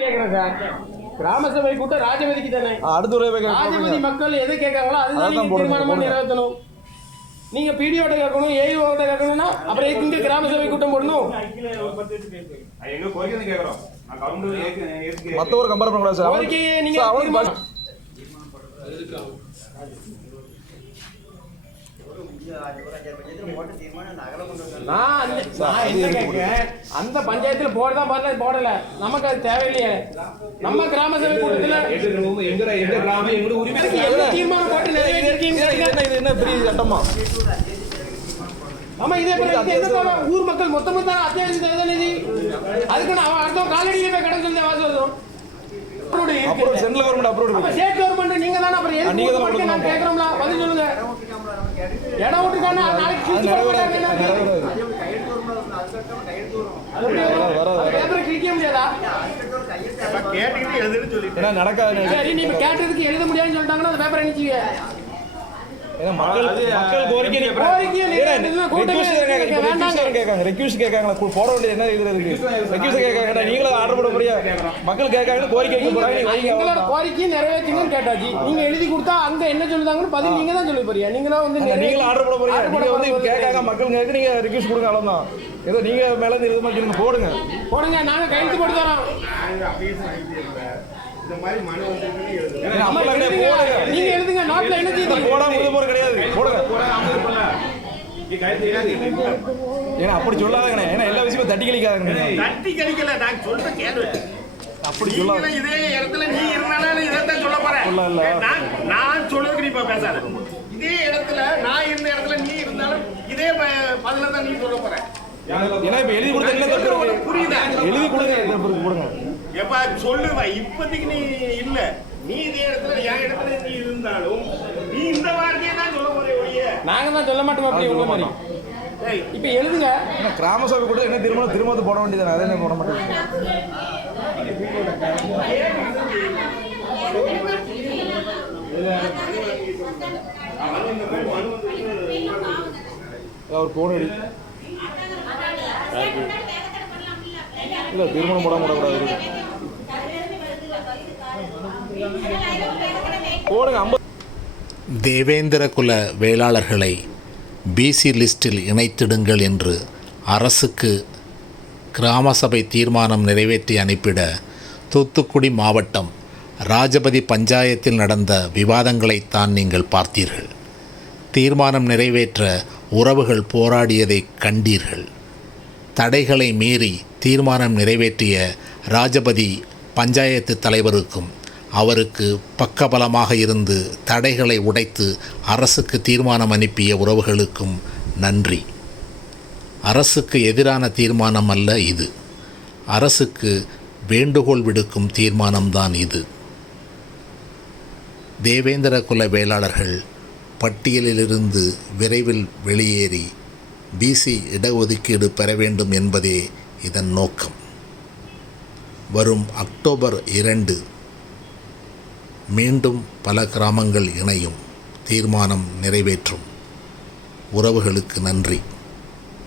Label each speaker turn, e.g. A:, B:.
A: கேக்குறேன் சார். கிராம சபை கூட்டம் ராஜபதிக்கு தானே?
B: அடுத்த
A: ராஜபதி மக்கள் எதை கேட்கறாங்களோ அதுதான் தீர்மானமா. நிறைவேற்றணும். நீங்க பிடிஓட்ட கேட்கணும் ஏஇஓட்ட கேட்கணும்னா அப்புறம் எதுக்கு இங்க கிராம சபை கூட்டம் போடணும்.
B: மத்த ஒரு கம்பேர் பண்ண கூடாது சார்
A: கோரிக்கையை நீங்க அந்த- பஞ்சாயத்துல போடதான் பார்த்தா போடல. நமக்கு அது தேவையில்லையே. நம்ம கிராம சபை கூட்டத்துல
C: எங்க எங்க கிராமம் எங்க உரிமை
A: இதுக்கு என்ன தீர்மானம் போட்டு நிறைவேற்றிருக்கீங்க
B: இது என்ன இது என்ன பெரிய சட்டமா?
A: ஆமா இதே தோணும்? ஊர் மக்கள் மொத்த மொத்தம் அத்தியாவசிய தேவை தானே இது. அதுக்கு நான் அவன் அடுத்த காலடியில போய் கடன் சொல்லி வாசல் வரும்.
B: அப்ரூவ் சென்ட்ரல் கவர்மெண்ட் அப்ரூவ்
A: அப்ப ஸ்டேட் கவர்மெண்ட் நீங்க தானே அப்புறம் எதுக்கு
B: நீங்க தானே
A: கொடுக்க மாட்டீங்க? நான்
B: கொடுக்கணும்.
A: கேக்குறோம்ல பதில் சொல்லுங்க இடம் விட்டுக்கான நாளைக்கு கிழிச்சு போட மாட்டாங்க பேப்பரை கிழிக்க முடியாதா?
C: கேட்டுக்கிட்டு எழுதுன்னு சொல்லி
B: ஏன்னா நடக்காது.
A: நீ கேட்டதுக்கு எழுத முடியாதுன்னு சொல்லிட்டாங்கன்னா அந்த பேப்பரை நினைச்சுங்க
B: போட வேண்டியது என்ன கேட்காங்க நீங்களும் ஆர்டர் போட முடியாது மக்கள் கேட்காங்க கோரிக்கை.
A: கோரிக்கையை நிறைவேற்றுங்கன்னு கேட்டாச்சு. நீங்க எழுதி கொடுத்தா அங்க என்ன சொல்லுதாங்கன்னு பதில் நீங்க தான் சொல்ல போறீங்க. நீங்க தான் வந்து
B: நீங்களும் ஆர்டர் போட போறீங்க நீங்க வந்து கேட்காங்க மக்கள் கேட்க நீங்க ரெக்யூஸ் கொடுங்க அவ்வளவுதான். ஏதோ நீங்க மேல இருந்து இது மாதிரி போடுங்க.
A: போடுங்க நாங்க கையெழுத்து போட்டு தரோம்.
C: இந்த மாதிரி மனு வந்துருக்குன்னு
A: எழுதுங்க. நீங்க எழுதுங்க. நாட்டுல என்ன
B: உள்ள போற கிடையாது. போடுங்க. ஏன்னா அப்படி சொல்லாதங்கண்ணே. ஏன்னா எல்லா விஷயமும் தட்டி கழிக்காதங்க.
D: தட்டி கழிக்கல. நான் சொல்ற கேள்வி
B: அப்படி சொல்லாத.
D: இதே இடத்துல நீ இருந்தாலும் இதைத்தான் சொல்ல போறேன்
B: சொல்ல இல்ல.
D: நான் நான் சொல்றதுக்கு நீ இப்ப பேசாத. இதே இடத்துல நான் இருந்த இடத்துல நீ இருந்தாலும் இதே பதில தான் நீ சொல்ல போற.
B: ஏன்னா இப்ப எழுதி கொடுத்த?
D: புரியுதா?
B: எழுதி கொடுங்க? கொடுங்க
D: எப்ப சொல்லுவ இப்போதைக்கு நீ இல்ல. நீ இதே இடத்துல என் இடத்துல நீ இருந்தாலும் நீ இந்த வார்த்தையை தான் சொல்ல போறே ஒழிய.
A: நாங்க தான் சொல்ல மாட்டோம் அப்படி உங்க மாதிரி? இப்ப எழுதுங்க.
B: கிராம சபை கூட என்ன திரும்ப திரும்ப போட வேண்டியது அதே போட மாட்டேங்க அவர் போன் அடி இல்லை திருமணம் போட கூடாது போடுங்க ஐம்பது
E: தேவேந்திரகுல வேளாளர்களை பிசி லிஸ்டில் இணைத்திடுங்கள் என்று அரசுக்கு கிராம சபை தீர்மானம் நிறைவேற்றி அனுப்பிட தூத்துக்குடி மாவட்டம் ராஜபதி பஞ்சாயத்தில் நடந்த விவாதங்களைத்தான் நீங்கள் பார்த்தீர்கள். தீர்மானம் நிறைவேற்ற உறவுகள் போராடியதை கண்டீர்கள். தடைகளை மீறி தீர்மானம் நிறைவேற்றிய ராஜபதி பஞ்சாயத்து தலைவருக்கும் அவருக்கு பக்கபலமாக இருந்து தடைகளை உடைத்து அரசுக்கு தீர்மானம் அனுப்பிய உறவுகளுக்கும் நன்றி. அரசுக்கு எதிரான தீர்மானம் அல்ல இது. அரசுக்கு வேண்டுகோள் விடுக்கும் தீர்மானம்தான் இது. தேவேந்திர குல வேளாளர்கள் பட்டியலிலிருந்து விரைவில் வெளியேறி பிசி இடஒதுக்கீடு பெற வேண்டும் என்பதே இதன் நோக்கம். வரும் அக்டோபர் இரண்டு மீண்டும் பல கிராமங்கள் இணையும். தீர்மானம் நிறைவேற்றும். உறவுகளுக்கு நன்றி.